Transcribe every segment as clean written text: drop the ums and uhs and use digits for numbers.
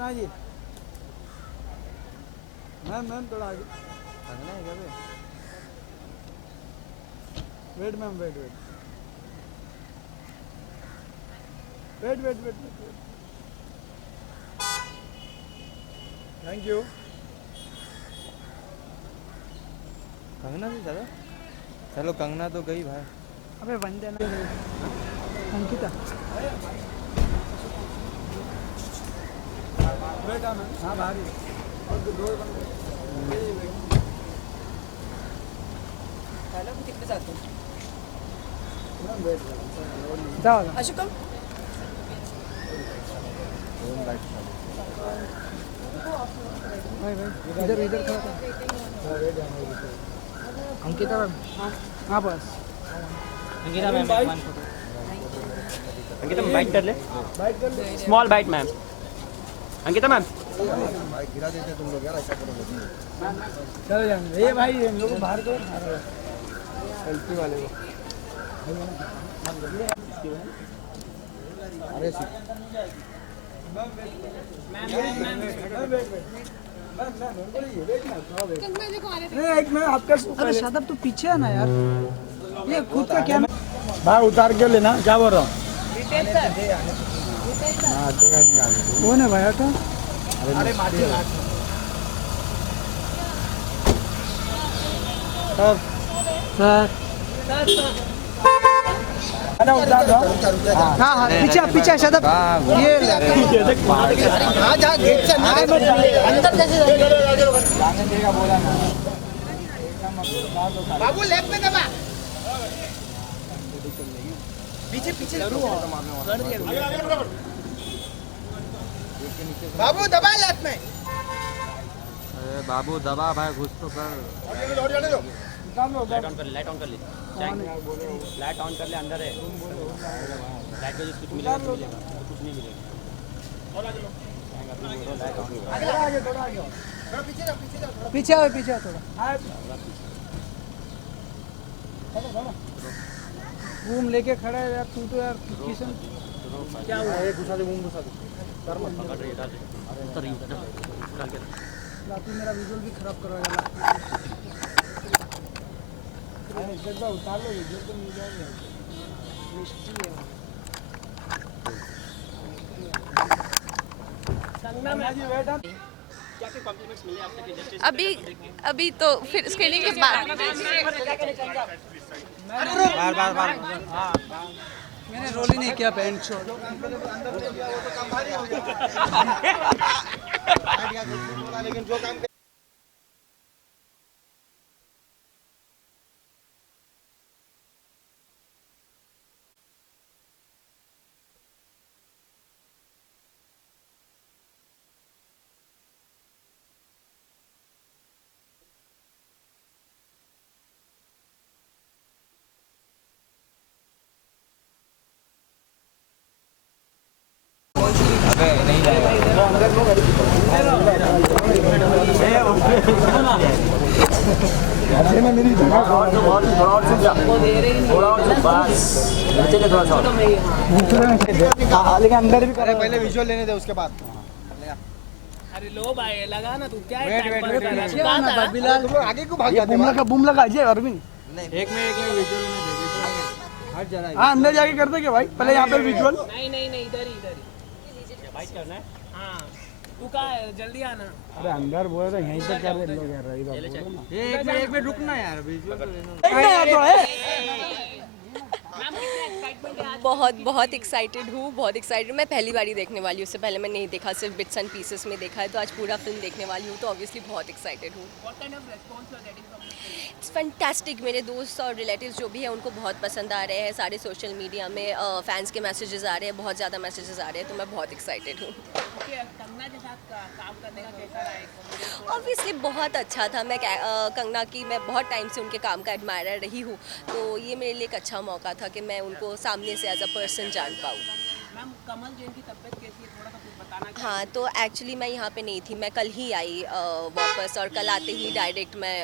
कंगना जी, ma'am थोड़ा आगे। कंगना है क्या बे? Wait ma'am, wait wait wait wait wait wait. Thank you. Kangana भी चलो, चलो कंगना तो गई भाई। अबे वंदे ना अंकिता बेटा मैम, हाँ भारी दो हेलो कितने साथ हो? मैम वेट जाओ अशोकम भाई भाई इधर इधर खड़ा था। अंकिता मैम, हाँ बस। Ankita ma'am Ankita ma'am bite कर ले, बाइट कर लो। Small bite ma'am. Ankita ma'am गिरा देते तुम लोग यार, ऐसा करोगे तुम। चलो जान ये भाई इन लोगों को बाहर करो, सेल्फी वाले को। अरे एक मैं आपका अरे शादाब तू पीछे है ना यार, ये खुद का क्या भाई उतार के लेना, क्या बोल रहा हूँ। कौन है भाई हटा? अरे सर उतार दो। हाँ हाँ पीछे पीछे शादाब, ये बोला ना बाबू लेफ्ट में दबा, पीछे पीछे बाबू दबा लेफ्ट में। अरे बाबू दबा भाई, घुस तो कर। लाइट ऑन कर ले, लाइट ऑन कर ले, लाइट ऑन कर ले, अंदर है लाइट को कुछ मिलेगा तो मिलेगा, कुछ नहीं मिलेगा। पीछे आओ पीछे आओ थोड़ा, बूम लेके खड़ा है यार तू तो यार किशन क्या हुआ है? घुसा दे बूम, घुसा दे कर मत पकड़ रही है, डाल दे, उतर रही है, डाल के लाती मेरा विजुअल भी खराब करवाएगा। उतार लो विजुअल तो मिल जाएगा, मिस्ट्री है। संगना में जी बैठा क्या क्या कॉम्प्लीमेंट्स मिले आप तक जस्ट अभी तो फिर स्क्रीनिंग के बाद बार बार बार मैंने रोल ही नहीं किया पैंट शो। लेकिन जो काम लेकिन अंदर भी करे, पहले विजुअल लेने दे उसके बाद। अरे लो भाई लगा ना तू क्या है? बिलाल तुम लोग आगे क्यों भाग जाते हो? बूम लगा जी अरविंद, एक में विजुअल में हट जा रहा है। हाँ अंदर जाके करते क्या भाई, पहले यहाँ पे विजुअल। नहीं इधर ही बाइट करना है। हाँ तू कहाँ है? जल्दी आना। अरे अंदर बोल रहे यहीं पे कर रहे लोग यार, रही बात बोलो ना। एक में रुकना यार, विजुअल तो लेना। बहुत एक्साइटेड हूँ, बहुत एक्साइटेड। मैं पहली बार ही देखने वाली हूँ, उससे पहले मैं नहीं देखा, सिर्फ बिट्स एंड पीसेस में देखा है, तो आज पूरा फिल्म देखने वाली हूँ, तो ऑब्वियसली बहुत एक्साइटेड हूँ। It's fantastic. मेरे दोस्त और रिलेटिव्स जो भी हैं उनको बहुत पसंद आ रहे हैं, सारे सोशल मीडिया में फैंस के मैसेजेस आ रहे हैं, बहुत ज़्यादा मैसेजेस आ रहे हैं, तो मैं बहुत एक्साइटेड हूँ। कंगना के साथ काम करने का कैसा रहा? ऑब्वियसली बहुत अच्छा था। मैं कंगना की मैं बहुत टाइम से उनके काम का एडमायरर रही हूँ, तो ये मेरे लिए एक अच्छा मौका था कि मैं उनको सामने से एज अ पर्सन जान पाऊँ। मैम कमल जैन की तबीयत कैसी है, थोड़ा सा कुछ बताना। हाँ, तो एक्चुअली मैं यहाँ पे नहीं थी, मैं कल ही आई वापस, और कल आते ही डायरेक्ट मैं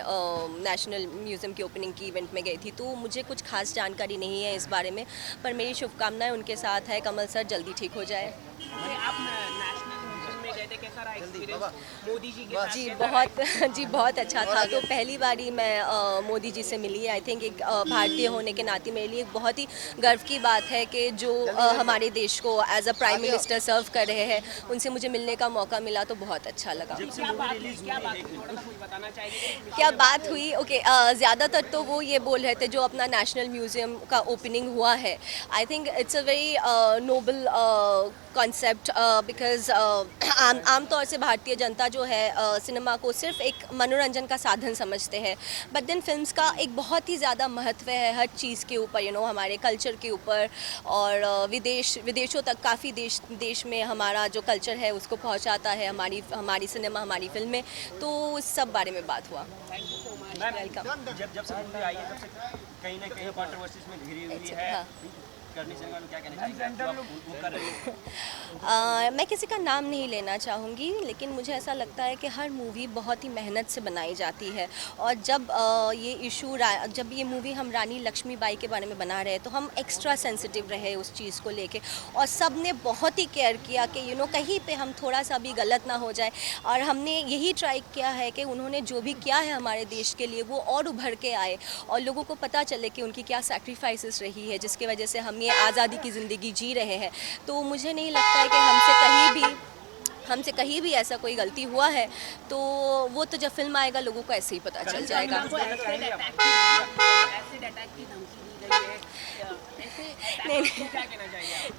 नेशनल म्यूज़ियम की ओपनिंग की इवेंट में गई थी, तो मुझे कुछ खास जानकारी नहीं है इस बारे में, पर मेरी शुभकामनाएं उनके साथ है, कमल सर जल्दी ठीक हो जाए। आप नेशनल म्यूजियम में गए थे, थे, कैसा रहा एक्सपीरियंस मोदी जी के साथ? जी बहुत अच्छा था। तो पहली बारी मैं मोदी जी से मिली। आई थिंक एक भारतीय होने के नाते मेरे लिए एक बहुत ही गर्व की बात है कि जो हमारे देश को एज अ प्राइम मिनिस्टर सर्व कर रहे हैं, उनसे मुझे मिलने का मौका मिला तो बहुत अच्छा लगा। क्या बात हुई, क्या बात हुई, थोड़ा सा कुछ बताना चाहेंगे? क्या बात हुई? ओके, ज़्यादातर तो वो ये बोल रहे थे जो अपना नेशनल म्यूज़ियम का ओपनिंग हुआ है। I think it's a very noble concept because आमतौर से भारतीय जनता जो है सिनेमा को सिर्फ एक मनोरंजन का साधन समझते हैं, बट देन फिल्म्स का एक बहुत ही ज़्यादा महत्व है हर चीज़ के ऊपर, हमारे कल्चर के ऊपर, और विदेशों तक काफ़ी देश में हमारा जो कल्चर है उसको पहुंचाता है हमारी सिनेमा, हमारी फिल्में। तो उस सब बारे में बात हुआ। वेलकम। जब से मूवी आई है तब से कहीं ना कहीं कंट्रोवर्सीज में घिरी हुई है। हाँ। करने से क्या कहना चाहिए आप वो कर रहे हैं? मैं किसी का नाम नहीं लेना चाहूँगी, लेकिन मुझे ऐसा लगता है कि हर मूवी बहुत ही मेहनत से बनाई जाती है, और जब ये मूवी हम रानी लक्ष्मीबाई के बारे में बना रहे हैं तो हम एक्स्ट्रा सेंसिटिव रहे उस चीज़ को लेके, और सब ने बहुत ही केयर किया कि कहीं पे हम थोड़ा सा भी गलत ना हो जाए, और हमने यही ट्राई किया है कि उन्होंने जो भी किया है हमारे देश के लिए वो और उभर के आए और लोगों को पता चले कि उनकी क्या सैक्रिफाइसेस रही है, जिसकी वजह से हम ये आज़ादी की ज़िंदगी जी रहे हैं। तो मुझे नहीं लगता है कि हमसे कहीं भी ऐसा कोई गलती हुआ है, तो वो तो जब फिल्म आएगा लोगों को ऐसे ही पता चल जाएगा।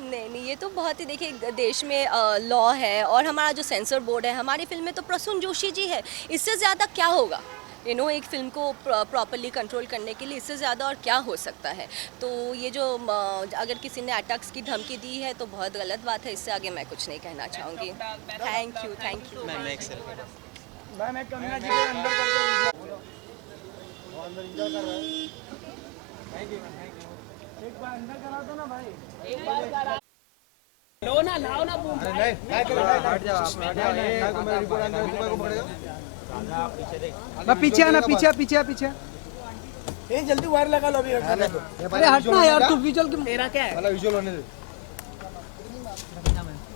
नहीं, ये तो बहुत ही, देखिए, देश में लॉ है और हमारा जो सेंसर बोर्ड है, हमारी फिल्म में तो प्रसून जोशी जी है, इससे ज़्यादा क्या होगा? एक फिल्म को प्रॉपरली कंट्रोल करने के लिए इससे ज़्यादा और क्या हो सकता है? तो ये जो अगर किसी ने अटैक्स की धमकी दी है तो बहुत गलत बात है, इससे आगे मैं कुछ नहीं कहना चाहूँगी। Thank you. मैं कंगना जी के अंदर करके वो अंदर इंजॉय कर रहा है। एक बार अंदर करा दो ना भाई। एक बार करा लो ना, लाओ ना बूम। नहीं क्या करेगा? हट जा, हट जा। ये को मेरे रिपोर्ट अंदर तुम्हारे को पड़ेगा। पीछे आना, पीछे। ये जल्दी वायर लगा लो अभी। अरे हटना यार, तू विजुअल की तेरा क्या है? वाला विजुअल होने दे।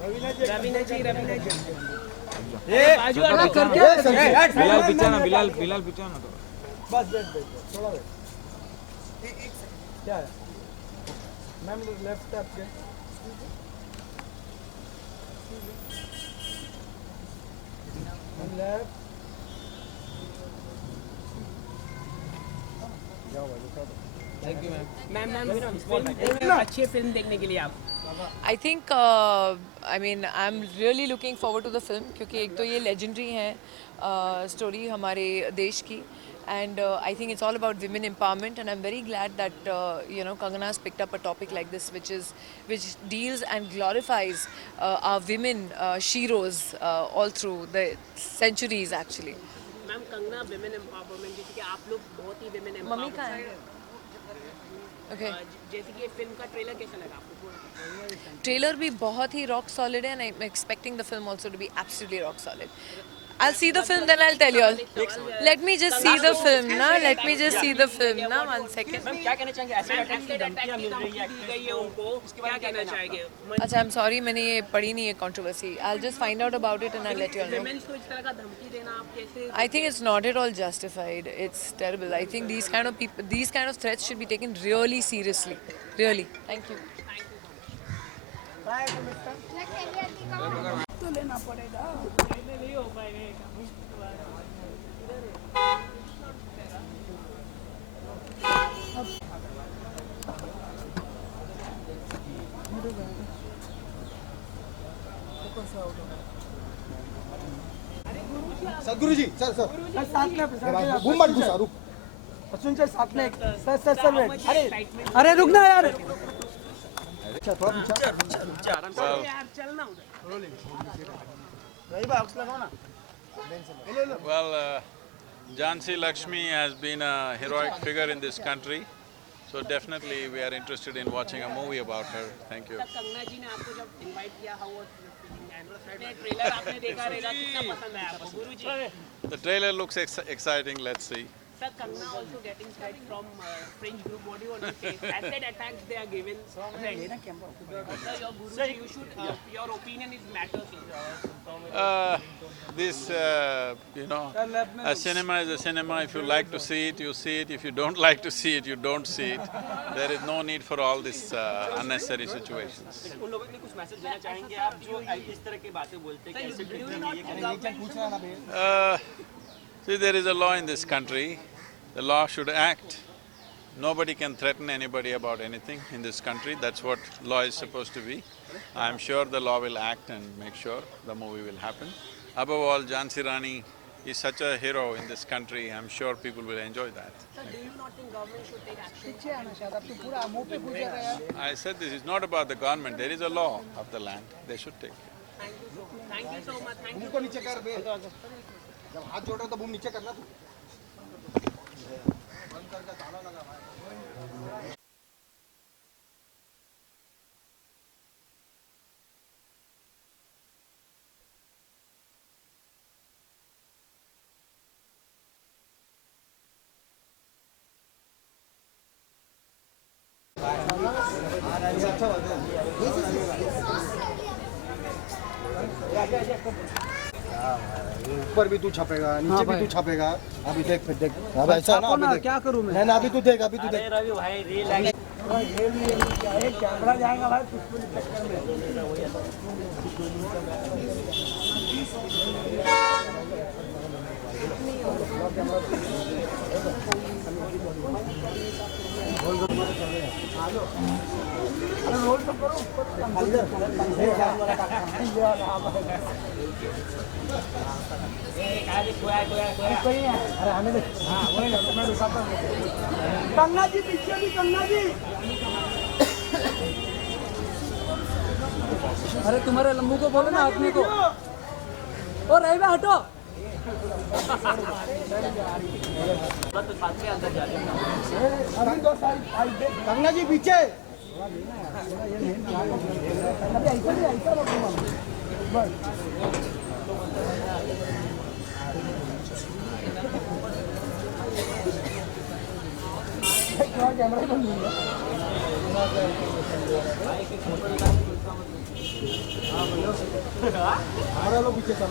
रवीना जी ये बाजू हटा करके बिलाल पीछे ना तो बस बैठ थोड़ा बैठ। क्या है मैम, लेफ्ट आपके लेफ्ट। थैंक यू मैम अच्छी फिल्म देखने के लिए आप? I think I'm really looking forward to the film क्योंकि एक तो ये legendary है story हमारे देश की, and I think it's all about women empowerment, and I'm very glad that Kangana has picked up a topic like this which deals and glorifies our women sheroes all through the centuries actually. Ma'am Kangana women empowerment, जैसे कि आप लोग बहुत ही women mummy कहाँ है? Okay. जैसे कि film का ट्रेलर कैसा लगा आपको? Trailer भी बहुत ही rock solid है, and I'm expecting the film also to be absolutely rock solid. I'll see the film, then I'll tell you all. Let me just see the film, na. Let me just see the film, na. 1 second. Ma'am क्या कहना चाहेंगे? ऐसे attack की धमकियां मिल रही है दी गई है उनको, क्या कहना चाहेंगे? अच्छा, I'm sorry, मैंने ये पढ़ी नहीं है controversy. I'll just find out about it and I'll let you all know. Women's को इस तरह का धमकी देना आप कैसे? I think it's not at all justified. It's terrible. I think these kind of threats should be taken really seriously. Really. Thank you. तो लेना पड़ेगा। नहीं हो पाएगा। सदगुरु जी सर साथ में घूम मत घुसा, रुक। सुन से साथ में सर वेट। अरे रुक ना यार। अच्छा थोड़ा पीछे यार चलना उधर। भाई बॉक्स लगाओ ना। Well, Jhansi Lakshmi has been a heroic figure in this country, so definitely we are interested in watching a movie about her. Thank you. Kangana जी ने आपको जब इनवाइट किया, हाउ वाज ट्रेलर आपने देखा रहेगा, कितना पसंद आया आपको? गुरुजी The trailer looks exciting. Let's see. After Kanna also getting threat from French group, what do you want to say? Acid attacks they are given. Sir, your Guru, you should, your opinion is matter, sir. A cinema is a cinema. If you like to see it, you see it. If you don't like to see it, you don't see it. There is no need for all these unnecessary situations. उन लोगों के लिए कुछ message देना चाहेंगे आप जो इस तरह की बातें बोलते हैं कि ऐसे See, there is a law in this country. The law should act. Nobody can threaten anybody about anything in this country. That's what law is supposed to be. I'm sure the law will act and make sure the movie will happen. Above all, Jhansi Rani is such a hero in this country. I'm sure people will enjoy that. Sir, do you not think government should take action? I said this is not about the government. There is a law of the land. They should take it. Thank you so much. Thank you. मुंह को नीचे कर बे जब हाथ जोड़ रहा तो मुंह नीचे करना तू बंद करके ताला लगा भाई ऊपर भी तू छपेगा नीचे भी तू छपेगा अभी देख फिर देख अब ऐसा ना अभी देख क्या करूं मैं ना अभी तू देख रवि भाई रील कैमरा जाएगा भाई पुष्प चक्कर में रोल तो करो अरे हमें हाँ वही ना मैं रुकाता हूँ कंगना जी पीछे भी कंगना जी अरे तुम्हारे लंबू को बोलो ना अपने को ओ रही हटो कंगना जी पीछे कैमरा बंद हमारा लोग पीछे चल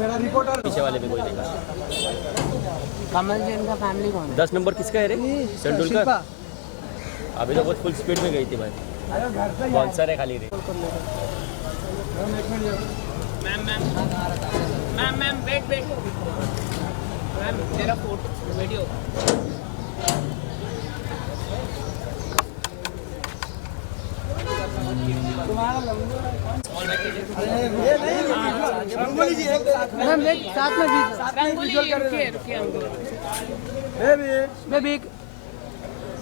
मेरा रिपोर्टर पीछे वाले में कोई देखा कमल जी इनका फैमिली कौन 10 नंबर किसका है रे तेंदुलकर अभी तो बहुत फुल स्पीड में गई थी भाई कौन सा रे खाली रे मैम वेट मैम तेरा फोटो वीडियो मैम एक साथ में विजुअल कर रुकिए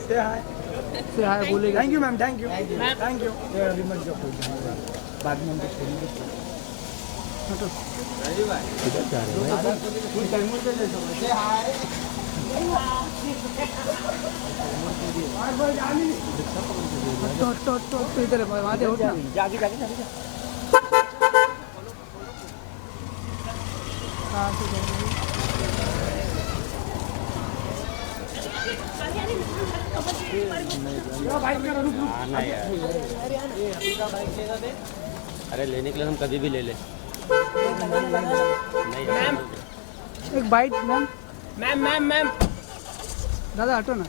से हाय बोलेगा thank you ma'am thank you बाद में हमको छोड़ेंगे तो इधर वहाँ दे उठना जाके अरे लेने के लिए हम कभी भी ले ले मैम एक बाइट मैम दादा हटो ना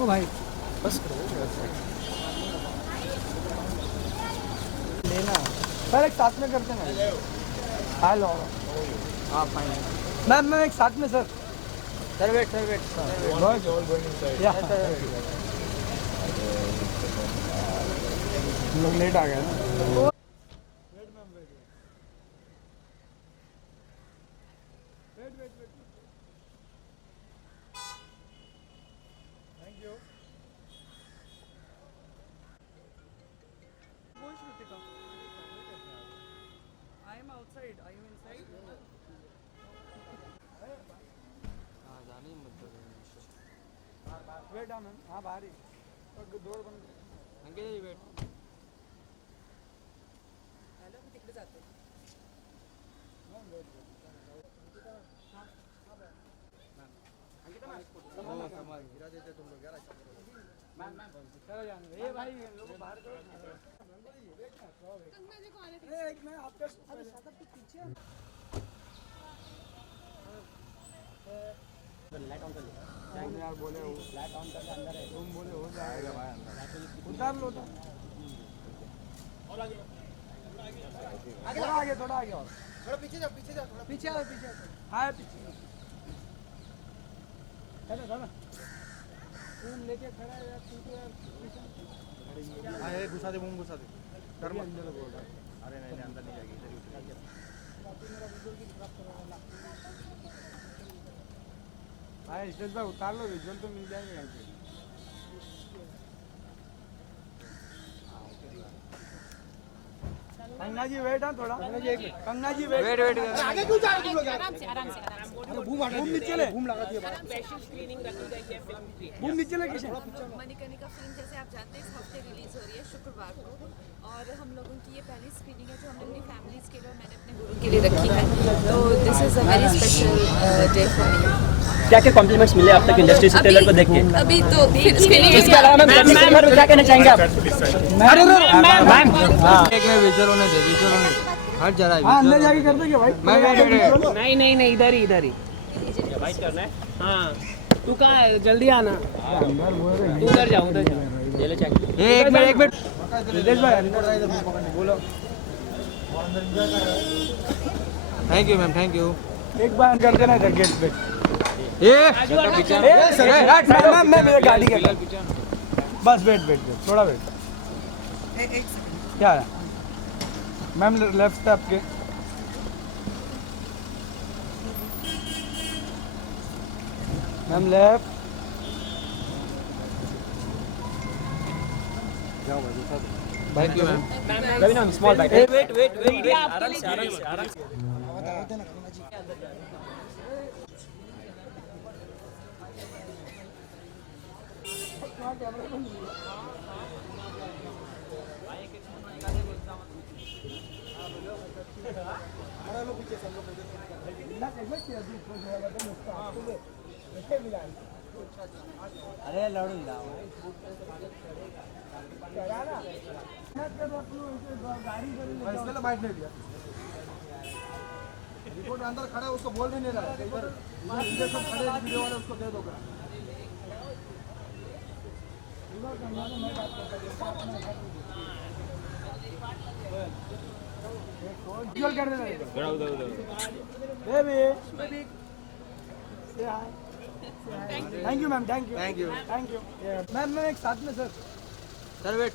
ओ भाई बस लेना सर एक साथ में करते ना हेलो हाँ फाइन मैम एक साथ में सर वेट लोग लेट आ गए ना वेट मैम हाँ बाहर ही डोर बंद अंकित जी वेट गिरा देते तुम लोग यार चलो जाने ये भाई लोग बाहर करो एक मैं आपका पीछे लाइट ऑन कर ले यार बोले लाइट ऑन करके अंदर है तुम बोले हो जाएगा भाई उतार लो तो और आगे थोड़ा आगे और थोड़ा पीछे जा थोड़ा पीछे आओ हाँ पीछे चलो तुम लेके खड़ा है यार तुमको यार हाँ ये घुसा दे मुंह घुसा दे कर्म अंदर बोल रहा है अरे नहीं अंदर नहीं जाएगी इधर ही उतरेगी हाँ स्टेज पर उतार लो विजुअल तो मिल जाएंगे यहाँ पे कंगना जी वेट हाँ थोड़ा कंगना जी वेट आगे क्यों जा रहे तुम लोग यार आराम से बूम नीचे ले बूम लगा दिया स्पेशल स्क्रीनिंग रखी गई है फिल्म की बूम नीचे ले किशन मणिकर्णिका फिल्म जैसे आप जानते हैं इस हफ्ते रिलीज हो रही है शुक्रवार को और हम लोगों की ये पहली स्क्रीनिंग है जो हमने अपनी फैमिलीज के लिए और मैंने अपने गुरु के लिए रखी है तो this is a very special day for me क्या क्या कॉम्प्लीमेंट्स मिले अब तक इंडस्ट्री से ट्रेलर को देख के अभी तो स्क्रीनिंग इसके अलावा मैम क्या कहना चाहेंगे आप मैम एक में विजुअल होने दे विजुअल होने दे हट जा रहा है हाँ अंदर जाके कर देंगे भाई नहीं इधर ही बाइक करना है हाँ तू कहाँ है जल्दी आना तू उधर जा ले ले चेक एक मिनट रितेश भाई अंदर बोलो thank you ma'am thank you एक बार कर देना इधर गेट पे मैं मेरे गाड़ी के बस वेट थोड़ा वेट क्या है मैम लेफ्ट से आपके ma'am left thank you ma'am Ravi नाम स्मॉल बाइट वेट आराम से अरे लड़ू बाइट नहीं दिया रिपोर्ट अंदर खड़ा है उसको बोल भी नहीं रहा है इधर सब खड़े वीडियो वाले उसको दे दो कर देना thank you ma'am thank you ma'am एक साथ में सर सर वेट